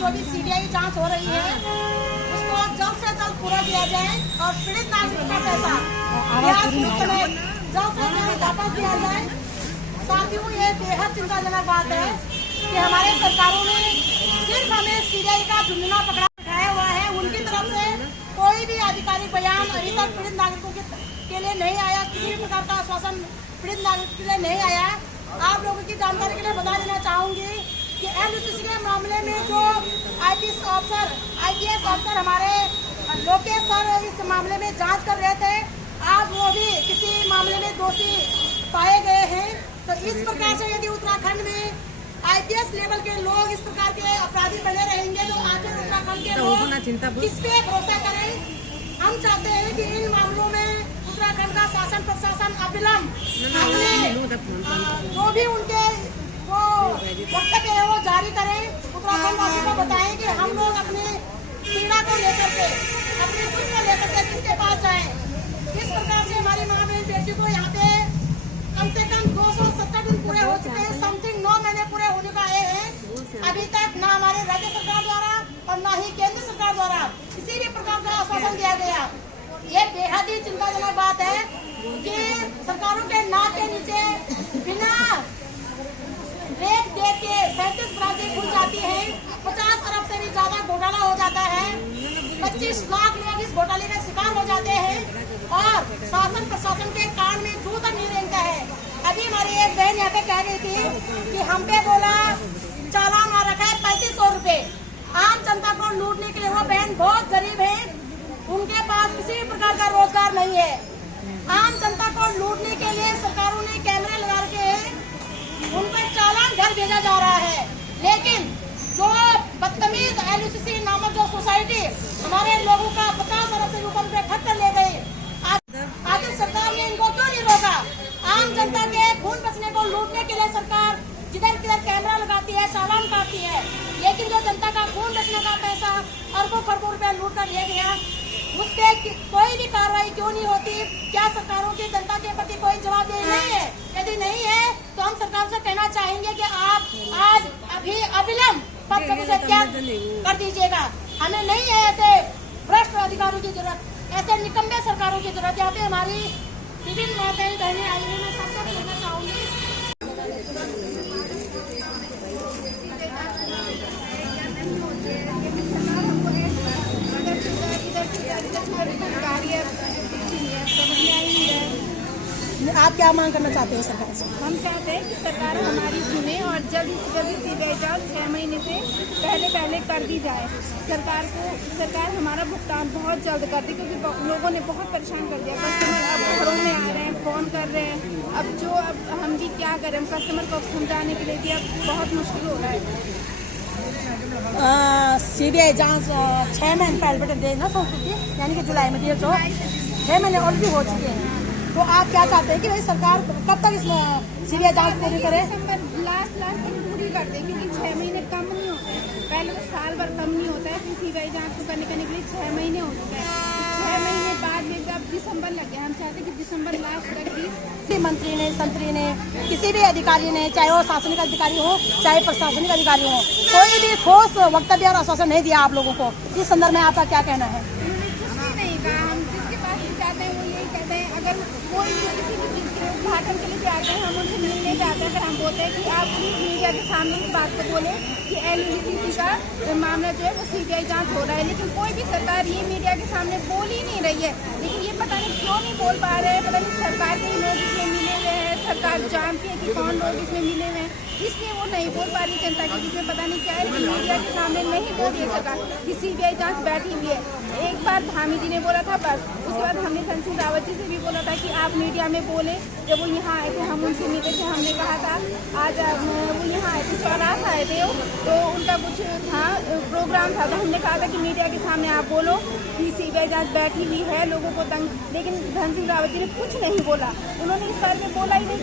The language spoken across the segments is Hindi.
जो भी सीबीआई जांच हो रही है उसको जल्द से जल्द पूरा किया जाए और पीड़ित नागरिक का पैसा जल्द से जल्द वापस दिया जाए। साथियों, ये बेहद चिंताजनक बात है कि हमारे सरकारों ने सिर्फ हमें सीबीआई का झुंझुना पकड़ाया हुआ है। उनकी तरफ से कोई भी आधिकारिक बयान अभी तक पीड़ित नागरिकों के लिए नहीं आया, किसी भी प्रकार का आश्वासन पीड़ित नागरिक के लिए नहीं आया। आप लोगों की जानकारी के लिए बता देना चाहूंगी कि एलयूसीसी के मामले में जो आईपीएस ऑफिसर हमारे लोकेश सर इस मामले में जांच कर रहे थे, आज वो भी किसी मामले में दोषी पाए गए हैं। तो इस प्रकार से यदि उत्तराखंड में आईपीएस लेवल के लोग इस प्रकार के अपराधी बने रहेंगे तो आखिर उत्तराखंड के लोग किस पे भरोसा करें। हम चाहते हैं कि इन मामलों में उत्तराखंड का शासन प्रशासन अविलंब जो भी उनके वो वक्तव्य है वो जारी करें। उत्तराखंड वासियों को बताएं कि हम लोग अपने पीड़ा को लेकर के, अपने दुख को लेकर के किसके पास जाएं। किस प्रकार से हमारी माँ बहन बेटी को यहाँ पे कम से कम 270 दिन पूरे हो चुके हैं, समथिंग 9 महीने पूरे होने का आए हैं। अभी तक ना हमारे राज्य सरकार द्वारा और ना ही केंद्र सरकार द्वारा किसी भी प्रकार का आश्वासन दिया गया। ये बेहद ही चिंताजनक बात है कि सरकारों के नाक के नीचे बिना रेट दे के 37 ब्रांचें खुल जाती हैं, 50 अरब से भी ज्यादा घोटाला हो जाता है, 25 लाख लोग इस घोटाले का शिकार हो जाते हैं और शासन प्रशासन के कान में जू तक नहीं रेंगता है। अभी हमारी एक बहन यहाँ पे कह रही थी कि हम पे बोला चालान आ रखा है 3500 रुपए। आम जनता को लूटने के लिए वो बहन बहुत गरीब है, उनके पास किसी भी प्रकार का रोजगार नहीं है। आम जनता को लूटने के लिए सरकारों ने कैमरे लगा रखे हैं, उन पर चालान घर भेजा जा रहा है। लेकिन जो बदतमीज एलयूसीसी नामक जो सोसाइटी हमारे लोगों का 50 अरब से ऊपर रुपए ठग कर ले गई, आखिर सरकार ने इनको क्यों नहीं रोका। आम जनता के खून बचने को लूटने के लिए सरकार जिधर किधर कैमरा लगाती है, चालान काटती है, लेकिन जो जनता का खून बचने का पैसा अरबों खरबों रुपए लूट कर ले गया, उस पर कोई भी कार्रवाई क्यों नहीं होती। क्या सरकारों की जनता के प्रति कोई जवाबदेही नहीं है? यदि नहीं है तो हम सरकार से कहना चाहेंगे कि आप आज अभी अविलंब पद से त्याग कर दीजिएगा। हमें नहीं है ऐसे भ्रष्ट अधिकारियों की जरूरत, ऐसे निकम्मे सरकारों की जरूरत। यहाँ पे हमारी विभिन्न माताएं बहनें आई हैं, मैं सबसे कहना चाहूंगी आप क्या मांग करना चाहते हैं सरकार से? हम चाहते हैं कि सरकार हमारी सुने और जल्द से जल्द सीबीआई जांच 6 महीने से पहले कर दी जाए। सरकार हमारा भुगतान बहुत जल्द कर दी, क्योंकि लोगों ने बहुत परेशान कर दिया। कस्टमर अब घरों में आ रहे हैं, फोन कर रहे हैं। अब हम भी क्या करें, हम कस्टमर को समझाने के लिए भी अब बहुत मुश्किल हो रहा है। सीबीआई जांच 6 महीने पहले देना संस्कृति यानी कि जुलाई में दिए, जो 6 महीने ऑलरेडी हो चुके हैं। तो आप क्या चाहते हैं कि भाई सरकार कब तक इस सीबीआई जांच पूरी करे? लास्ट तक पूरी कर दे, क्योंकि 6 महीने कम नहीं होते हैं। पहले तो साल भर कम नहीं होता है, फिर सीबीआई जांच को करने के लिए 6 महीने हो चुके हैं। 6 महीने बाद में अब दिसंबर लग गया। हम चाहते हैं कि दिसंबर लास्ट तक भी मंत्री ने, संतरी ने, किसी भी अधिकारी ने, चाहे वो शासनिक अधिकारी हो चाहे प्रशासनिक अधिकारी हो, कोई भी ठोस वक्तव्य और आश्वासन नहीं दिया आप लोगों को। इस संदर्भ में आपका क्या कहना है? कुछ भी नहीं कहा। हम जिसके पास भी जाते हैं वो यही कहते हैं, अगर कोई भी किसी भी चीज़ के उद्घाटन के लिए जाते हैं, हम उनसे मिलने जाते हैं, अगर हम बोलते हैं कि आप प्लीज मीडिया के सामने इस बात को बोले कि एलयूसीसी का मामला जो है वो सीबीआई जांच हो रहा है, लेकिन कोई भी सरकार ये मीडिया के सामने बोल ही नहीं रही है। लेकिन ये पता नहीं क्यों नहीं बोल पा रहे हैं, पता नहीं सरकार के लोग इसमें मिले हुए हैं, सरकार जानती है कि कौन लोग इसमें मिले हुए हैं, इसलिए वो नहीं बोल पा रही जनता के बीच में। पता नहीं क्या है, लेकिन मीडिया के सामने नहीं बोल रही है सरकार कि सीबीआई जांच बैठी हुई है। एक बार धामी जी ने बोला था बस, उसके बाद हमने धन सिंह रावत जी से भी बोला था कि आप मीडिया में बोले। जब वो यहाँ आए थे हम उनसे मिले थे, हमने कहा था आज वो यहाँ आए थे, चौराहा आए थे, तो उनका कुछ था प्रोग्राम था, तो हमने कहा था कि मीडिया के सामने आप बोलो कि सीबीआई जांच बैठी हुई है, लोगों को तंग। लेकिन धन सिंह रावत जी ने कुछ नहीं बोला, उन्होंने इस बारे में बोला ही नहीं।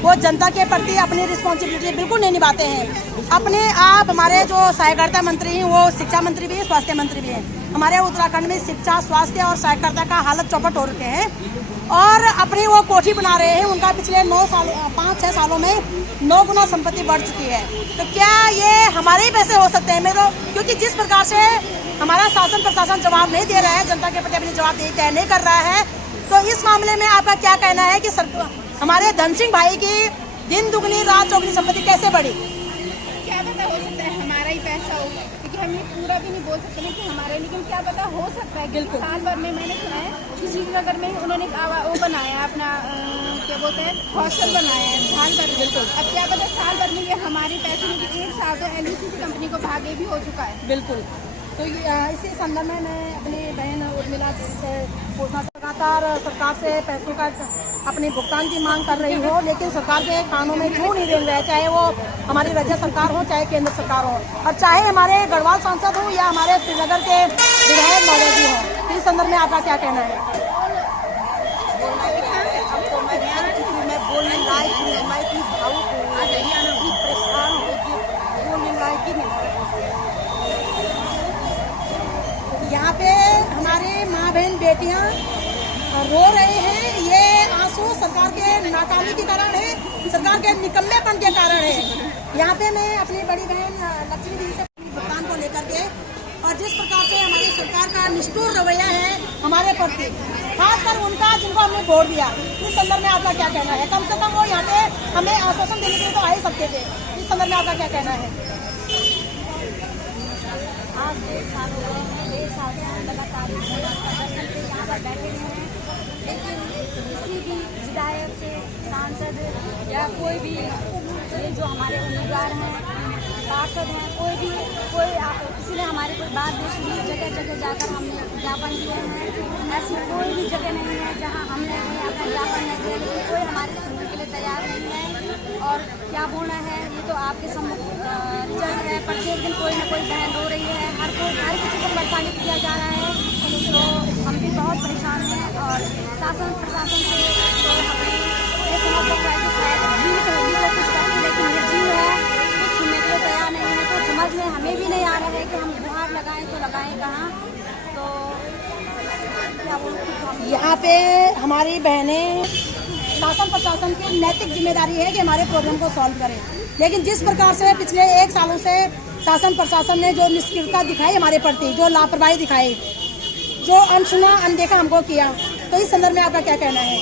वो जनता के प्रति अपनी रिस्पॉन्सिबिलिटी बिल्कुल नहीं निभाते हैं। अपने आप हमारे जो सहकारिता मंत्री हैं वो शिक्षा मंत्री भी है, स्वास्थ्य मंत्री भी है। हमारे उत्तराखंड में शिक्षा, स्वास्थ्य और सहकारिता का हालत चौपट हो रखे हैं और अपनी वो कोठी बना रहे हैं। उनका पिछले 5-6 सालों में 9 गुना संपत्ति बढ़ चुकी है। तो क्या ये हमारे ही पैसे हो सकते हैं? मैं तो क्योंकि जिस प्रकार से हमारा शासन प्रशासन जवाब नहीं दे रहा है, जनता के प्रति अपनी जवाबदेही तय नहीं कर रहा है, तो इस मामले में आपका क्या कहना है कि हमारे धन सिंह भाई की दिन दुगनी रात चौगनी संपत्ति कैसे बढ़ी? क्या पता, हो सकता है हमारा ही पैसा हो, क्योंकि हम ये पूरा भी नहीं बोल सकते ना कि हमारे, लेकिन क्या पता हो सकता है। बिल्कुल साल भर में मैंने सुना है कि श्रीनगर में उन्होंने वो बनाया अपना क्या बोलते हैं हॉस्टल बनाया है साल भर। बिल्कुल, अब क्या पता साल भर में ये हमारे पैसे में 1 साल तो LIC कंपनी को भागे भी हो चुका है। बिल्कुल। तो इसी संदर्भ में मैं अपनी बहन उर्मिला से पूछना, लगातार सरकार से पैसों का अपने भुगतान की मांग कर रही हो, लेकिन सरकार के कानों में क्यों नहीं दे रहे हैं, चाहे वो हमारी राज्य सरकार हो चाहे केंद्र सरकार हो, और चाहे हमारे गढ़वाल सांसद हो या हमारे श्रीनगर के विधायक महोदय जी हो। इस संदर्भ में आपका क्या कहना है? मैं बोलने लायक हूँ, मैं इतनी भावुक हूँ, इतनी परेशान हूँ, बोलने लायक ही नहीं। यहाँ पे हमारे माँ बहन बेटियाँ रो रहे हैं। ये आंसू सरकार के नाकामी के कारण है, सरकार के निकम्मेपन के कारण है। यहाँ पे मैं अपनी बड़ी बहन लक्ष्मी दी से भुगतान को लेकर के, और जिस प्रकार से हमारी सरकार का निष्ठुर रवैया है हमारे प्रति, खासकर उनका जिनको हमने वोट दिया, इस संदर्भ में आपका क्या कहना है? कम से कम वो यहाँ पे हमें आश्वासन देने के लिए तो आ ही सकते थे। इस संदर्भ में आपका क्या कहना है? आज 1 साल हो गए हैं, 1 साल से हम लगातार प्रदर्शन पे यहाँ पर बैठे हुए हैं, लेकिन किसी भी विधायक से सांसद या कोई भी ये जो हमारे उम्मीदवार हैं, पार्षद हैं, कोई किसी ने हमारी कोई बात नहीं सुनी। जगह जगह जाकर हमने ज्ञापन दिए हैं, ऐसी कोई भी जगह नहीं है जहाँ हमने अपना ज्ञापन नहीं दिया, लेकिन कोई हमारे सुनने के लिए तैयार नहीं है। और क्या बोलना है, ये तो आपके सम्मुख रिजल्ट है। प्रत्येक दिन कोई ना कोई बहन रो रही है, हर किसी को परेशानी किया जा रहा है। तो हम भी बहुत परेशान हैं, और शासन प्रशासन से तो हमें ये समझ सकता है कि शायद जीवित होगी तो कुछ करती, लेकिन ये जीव है कुछ सुनने के लिए तैयार नहीं है। तो समझ में हमें भी नहीं आ रहा है कि हम गुहार लगाएं तो लगाएं कहाँ। तो क्या बोलूँ, यहाँ पे हमारी बहनें, शासन प्रशासन की नैतिक जिम्मेदारी है कि हमारे प्रॉब्लम को सॉल्व करें, लेकिन जिस प्रकार से पिछले 1 सालों से शासन प्रशासन ने जो निष्क्रियता दिखाई हमारे प्रति, जो लापरवाही दिखाई, जो अनसुना अनदेखा हमको किया, तो इस संदर्भ में आपका क्या कहना है?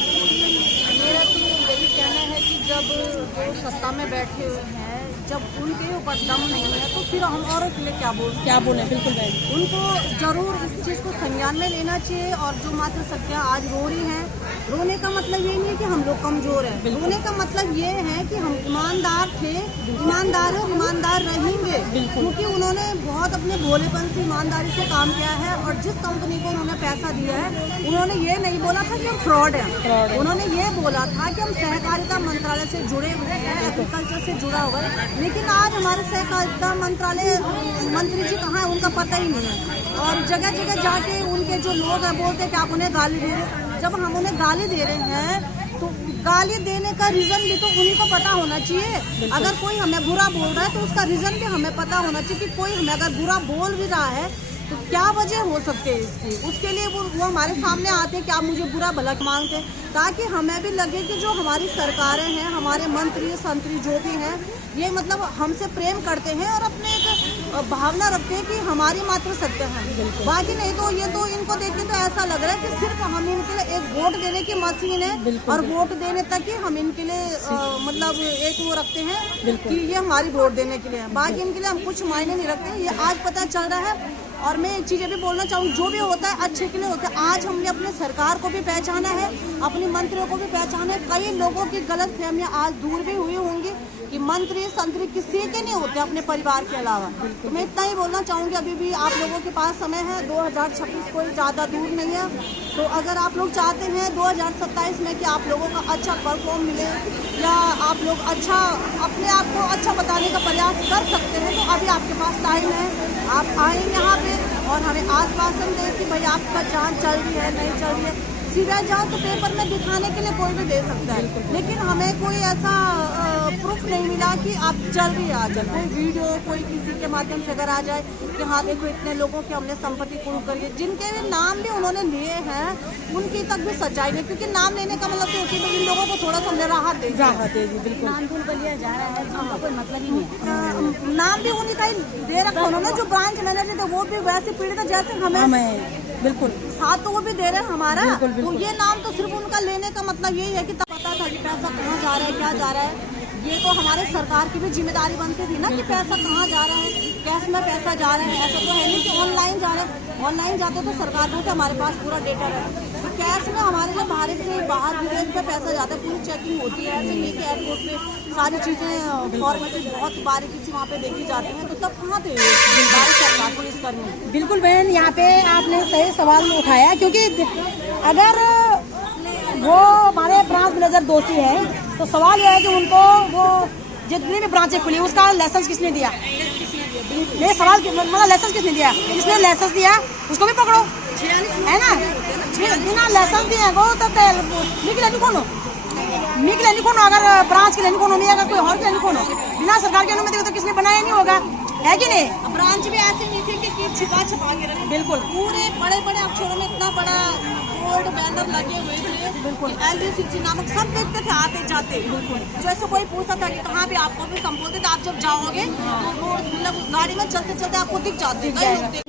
मेरा तो यही कहना है कि जब वो सत्ता में बैठे हुए हैं, जब उनके ऊपर दम नहीं है तो फिर हम औरों के लिए क्या बोले? बिल्कुल भाई, उनको जरूर इस चीज़ को संज्ञान में लेना चाहिए। और जो मातृशक्तियाँ आज रो रही हैं, रोने का मतलब ये नहीं है कि हम लोग कमज़ोर हैं, रोने का मतलब ये है कि हम ईमानदार थे, ईमानदार हैं और ईमानदार रहेंगे, क्योंकि उन्होंने बहुत अपने भोलेपन से ईमानदारी से काम किया है। और जिस कंपनी को उन्होंने पैसा दिया है, उन्होंने ये नहीं बोला था कि हम फ्रॉड हैं, उन्होंने ये बोला था कि हम सहकारिता मंत्रालय से जुड़े हुए हैं, एग्रीकल्चर से जुड़ा हुआ है। लेकिन आज हमारे सहकारिता मंत्रालय मंत्री जी कहाँ है, उनका पता ही नहीं है। और जगह जगह जाके उनके जो लोग हैं बोलते हैं कि आप उन्हें गाली दे रहे हैं। जब हम उन्हें गाली दे रहे हैं तो गाली देने का रीज़न भी तो उन्हीं को पता होना चाहिए। अगर कोई हमें बुरा बोल रहा है तो उसका रीज़न भी हमें पता होना चाहिए कि कोई हमें अगर बुरा बोल भी रहा है तो क्या वजह हो सकती है इसकी। उसके लिए वो हमारे सामने आते हैं कि आप मुझे बुरा भला मांगते हैं, ताकि हमें भी लगे कि जो हमारी सरकारें हैं, हमारे मंत्री संतरी जो भी हैं, ये मतलब हमसे प्रेम करते हैं और अपने एक भावना रखते हैं कि हमारी मातृशक्ति है। बाकी नहीं तो ये तो इनको देख के तो ऐसा लग रहा है कि सिर्फ हम इनके लिए एक वोट देने की मशीन है, और वोट देने तक ही हम इनके लिए मतलब एक वो रखते हैं कि ये हमारी वोट देने के लिए है। बाकी इनके लिए हम कुछ मायने नहीं रखते। ये आज पता चल रहा है। और मैं एक चीज़ भी बोलना चाहूँ, जो भी होता है अच्छे के लिए होता है। आज हमने अपने सरकार को भी पहचाना है, अपने मंत्रियों को भी पहचाना है। कई लोगों की गलतफहमियां आज दूर भी हुई होंगी कि मंत्री संतरी किसी के नहीं होते अपने परिवार के अलावा। तो मैं इतना ही बोलना चाहूँगी, अभी भी आप लोगों के पास समय है, 2026 कोई ज़्यादा दूर नहीं है। तो अगर आप लोग चाहते हैं 2027 में कि आप लोगों का अच्छा परफॉर्म मिले, या आप लोग अच्छा अपने आप को अच्छा बताने का प्रयास कर सकते हैं, तो अभी आपके पास टाइम है। आप आएँ यहाँ पे और हमें आश्वासन दें कि भाई आपका जांच चल रही है, नहीं चल रही है। सीधा जाओ तो पेपर में दिखाने के लिए कोई भी दे सकता है, लेकिन हमें कोई ऐसा प्रूफ नहीं मिला कि आप चल रही आ जाए कोई वीडियो, कोई किसी के माध्यम से अगर आ जाए कि हाँ देखो इतने लोगों की हमने संपत्ति कुल करी है, जिनके भी नाम भी उन्होंने लिए हैं उनकी तक भी सच्चाई नहीं, क्योंकि नाम लेने का मतलब होती है इन लोगों को थोड़ा सा हमने राहत दे बिल्कुल नाम भूल कर लिया जा रहा है, जिसका कोई मतलब ही नहीं। नाम भी उन्हीं का ही दे रखा उन्होंने, जो ब्रांच मैनेजर थे वो भी वैसे पीड़ित है जैसे हमें बिल्कुल साथ तो वो भी दे रहे हैं हमारा। तो ये नाम तो सिर्फ उनका लेने का मतलब यही है कि तब पता था कि पैसा कहाँ जा रहा है, क्या जा रहा है। ये तो हमारे सरकार की भी जिम्मेदारी बनती थी ना कि पैसा कहाँ जा रहा है, कैश में पैसा जा रहा है। ऐसा तो है नहीं कि ऑनलाइन जा रहा है, ऑनलाइन जाते तो सरकार को हमारे पास पूरा डेटा रहता है, तो कैश में हमारे लिए बाहर विदेश में पैसा जाता है, पूरी चेकिंग होती है। ऐसे नहीं कि एयरपोर्ट पे सारी चीज़ें फॉर्मेलिटी बहुत बारीकी से वहाँ पे देखी जाती हैं, तो तब कहाँ थे हमारे सरकार पुलिसकर्मी। बिल्कुल बहन, यहाँ पे आपने सही सवाल उठाया, क्योंकि अगर वो हमारे ब्रांच मैनेजर दोषी है तो सवाल यह है कि उनको वो जितनी भी ब्रांचें खुली उसका लाइसेंस किसने दिया। ये सवाल मतलब लाइसेंस किसने दिया, जिसने लाइसेंस दिया उसको भी पकड़ो, है ना। बिना लाइसेंस दिए वो तो निकले कौन अगर ब्रांच के लिए कौन नहीं, अगर कोई और के लिए कौन, बिना सरकार की अनुमति तो किसने बनाया नहीं होगा, है कि नहीं। ब्रांच भी ऐसे नहीं थी कि छिपा के रखे, बिल्कुल पूरे बड़े बड़े अक्षरों में इतना बड़ा बोर्ड बैनर लगे हुए थे, बिल्कुल LUCC नामक सब देखते थे आते जाते, बिल्कुल जैसे कोई पूछता था कि कहाँ पे आपको भी संबोधित, आप जब जाओगे तो रोड मतलब गाड़ी में चलते चलते आपको दिख जाते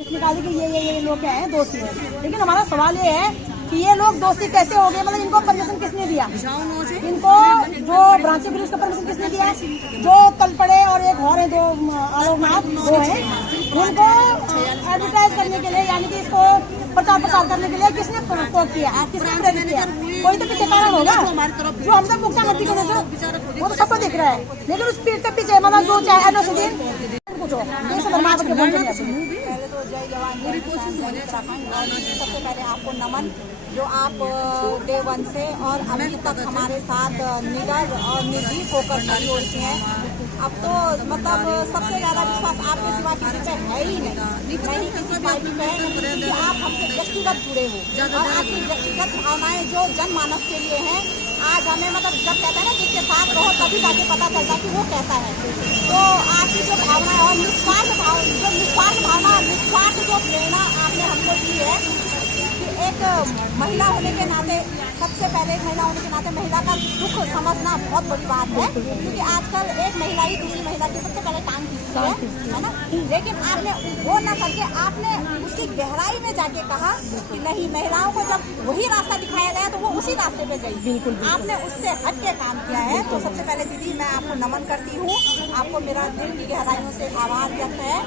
निकाली कि ये लोग क्या है दोषी है। लेकिन हमारा सवाल ये है कि ये लोग दोषी कैसे हो गए, मतलब इनको परमिशन किसने दिया, इनको जो ब्रांच पुलिस का परमिशन किसने दिया, जो तलपड़े और एक और है दो आलोकनाथ वो है, उनको एडवर्टाइज करने के लिए यानी कि इसको प्रचार प्रसार करने के लिए किसने किया, किसने प्रेरित किया, कोई तो पीछे कारण होगा। जो हमसे भुगतान करती है वो तो सबको दिख रहा है, लेकिन उस पीठ के पीछे मतलब जो चाहे पूछो पहले तो जय जवान जय किसान जय उत्तराखंड, और सबसे पहले आपको नमन जो आप डे 1 से और अभी तक हमारे साथ निडर और निर्भीक होकर खड़ी होती हैं। अब तो मतलब सबसे ज़्यादा विश्वास आपके सिवा किसी पे है ही नहीं, नहीं किसी पार्टी पे है, क्योंकि आप हमसे व्यक्तिगत जुड़े हो और आपकी व्यक्तिगत भावनाएं जो जनमानस के लिए हैं। आज हमें मतलब जब कहते हैं ना जिसके साथ रहो तभी जाके पता चलता है कि वो कैसा है। तो आपकी जो भावना और निस्वार्थ भावना निस्वार्थ जो प्रेरणा आपने हमको दी है कि एक महिला होने के नाते, सबसे पहले एक महिला होने के नाते महिला का दुख समझना बहुत बड़ी बात है, क्योंकि आजकल एक महिला ही दूसरी महिला की सबसे पहले टांग खींचती है ना। लेकिन आपने वो ना करके आपने उसकी गहराई में जाके कहा कि नहीं, महिलाओं को जब वही रास्ता दिखाया गया तो वो उसी रास्ते पे गई, बिल्कुल आपने उससे हट के काम किया है। तो सबसे पहले दीदी मैं आपको नमन करती हूँ, आपको मेरा दिल की गहराइयों से आभार व्यक्त है।